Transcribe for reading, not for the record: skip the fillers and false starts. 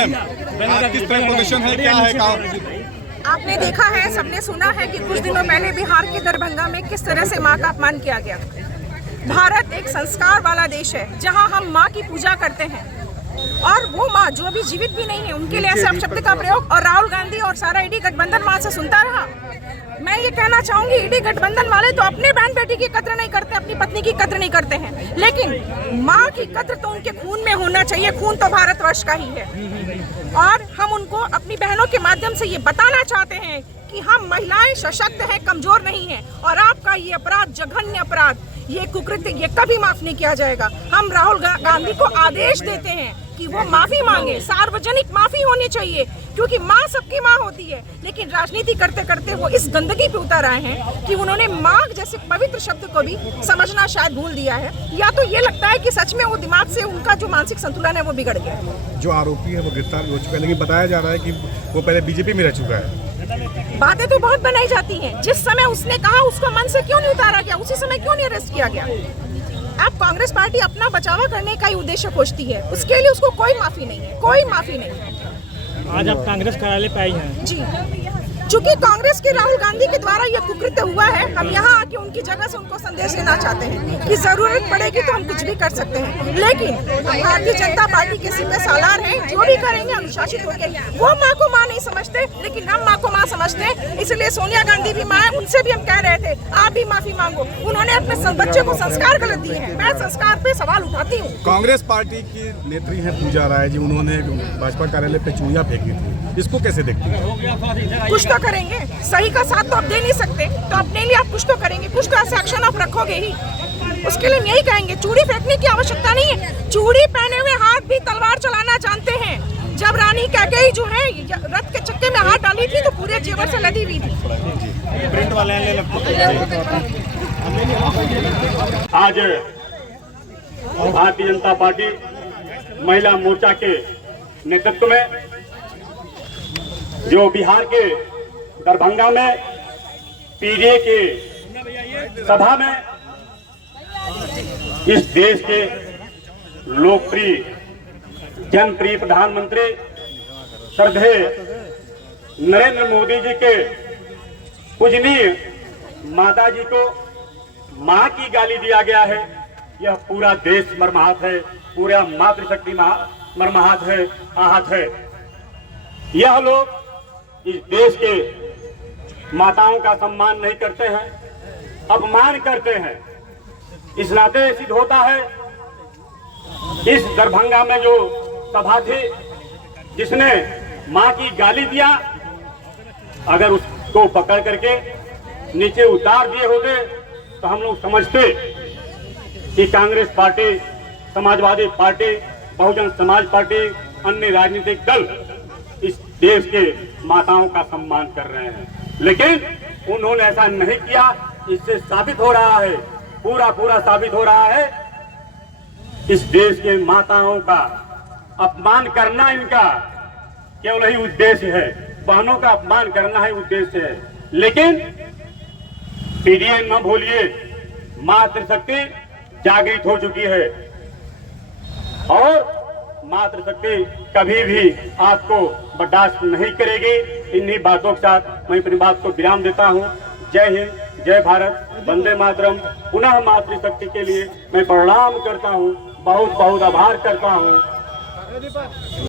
Ma'am आज किस तरह प्रदर्शन है, क्या है आपने देखा है, सबने सुना है कि कुछ दिनों पहले बिहार के दरभंगा में किस तरह से मां का अपमान किया गया। भारत एक संस्कार वाला देश है जहां हम मां की पूजा करते हैं, और वो माँ जो अभी जीवित भी नहीं है उनके लिए ऐसे अपशब्द का प्रयोग, और राहुल गांधी और सारा ईडी गठबंधन माँ से सुनता रहा। मैं ये कहना चाहूंगी, ईडी गठबंधन वाले तो अपने बहन बेटी की कद्र नहीं करते, अपनी पत्नी की कद्र नहीं करते हैं, लेकिन माँ की कद्र तो उनके खून में होना चाहिए। खून तो भारतवर्ष का ही है, और हम उनको अपनी बहनों के माध्यम से ये बताना चाहते हैं कि हम महिलाएं सशक्त हैं, कमजोर नहीं हैं, और आपका ये अपराध, जघन्य अपराध, ये कुकृत्य, ये कभी माफ नहीं किया जाएगा। हम राहुल गांधी को आदेश देते हैं कि वो माफी मांगे, सार्वजनिक माफी होनी चाहिए, क्योंकि माँ सबकी माँ होती है। लेकिन राजनीति करते करते वो इस गंदगी पे उतर आए हैं कि उन्होंने माँ जैसे पवित्र शब्द को भी समझना शायद भूल दिया है, या तो ये लगता है कि सच में वो दिमाग से उनका जो मानसिक संतुलन है वो बिगड़ गया। जो आरोपी है वो गिरफ्तार हो चुका है, लेकिन बताया जा रहा है कि वो पहले बीजेपी में रह चुका है। बातें तो बहुत बनाई जाती हैं, जिस समय उसने कहा उसको मन से क्यों नहीं उतारा गया, उसी समय क्यों नहीं अरेस्ट किया गया। अब कांग्रेस पार्टी अपना बचावा करने का ही उद्देश्य खोजती है, उसके लिए उसको कोई माफी नहीं है, कोई माफी नहीं है। आज आप कांग्रेस कार्यालय पे आई हैं? जी, चूंकि कांग्रेस के राहुल गांधी के द्वारा यह कुकृत्य हुआ है, हम यहाँ आके उनकी जगह से उनको संदेश देना चाहते हैं कि जरूरत पड़ेगी तो हम कुछ भी कर सकते हैं, लेकिन भारतीय जनता पार्टी के सिपह सालार हैं, जो भी करेंगे अनुशासित होंगे। वो माँ को माँ नहीं समझते, लेकिन हम माँ को माँ समझते हैं, इसलिए सोनिया गांधी भी माँ है, उनसे भी हम कह रहे थे आप भी माफी मांगो। उन्होंने अपने बच्चे को संस्कार गलत दिए हैं, मैं संस्कार पे सवाल उठाती हूँ। कांग्रेस पार्टी की नेत्री है पूजा राय जी, उन्होंने भाजपा कार्यालय पे चूड़ियां फेंकी थी, इसको कैसे देखते हैं? कुछ तो करेंगे, सही का साथ तो आप दे नहीं सकते, तो अपने लिए आप कुछ तो करेंगे, कुछ तो ऐसे एक्शन आप रखोगे ही। उसके लिए हम यही कहेंगे, चूड़ी फेंकने की आवश्यकता नहीं है। चूड़ी पहने हुए हाथ भी तलवार चलाना जानते हैं। जब रानी कैकेयी जो है रथ के चक्के में हाथ डाली थी तो पूरे जेवर से लदी हुई थी। आज भारतीय जनता पार्टी महिला मोर्चा के नेतृत्व में जो बिहार के दरभंगा में पीडीए के सभा में इस देश के लोकप्रिय जनप्रिय प्रधानमंत्री श्रद्धेय नरेंद्र मोदी जी के पूजनीय माता जी को मां की गाली दिया गया है। यह पूरा देश मर्माहत है, पूरा मातृशक्ति मर्माहत है, आहत है। यह लोग इस देश के माताओं का सम्मान नहीं करते हैं, अपमान करते हैं। इस नाते सिद्ध होता है, इस दरभंगा में जो सभा थी जिसने मां की गाली दिया, अगर उसको पकड़ करके नीचे उतार दिए होते तो हम लोग समझते कि Congress party, Samajwadi party, Bahujan Samaj party, अन्य राजनीतिक दल इस देश के माताओं का सम्मान कर रहे हैं, लेकिन उन्होंने ऐसा नहीं किया। इससे साबित हो रहा है, पूरा साबित हो रहा है, इस देश के माताओं का अपमान करना इनका केवल ही उद्देश्य है, बहनों का अपमान करना ही उद्देश्य है। लेकिन पीडीए न भूलिए, मातृशक्ति जागृत हो चुकी है, और मातृशक्ति कभी भी आपको बर्दाश्त नहीं करेगी। इन्हीं बातों के साथ मैं अपनी बात को विराम देता हूं। जय हिंद, जय भारत, वंदे मातरम। पुनः मातृशक्ति के लिए मैं प्रणाम करता हूं, बहुत बहुत आभार करता हूं।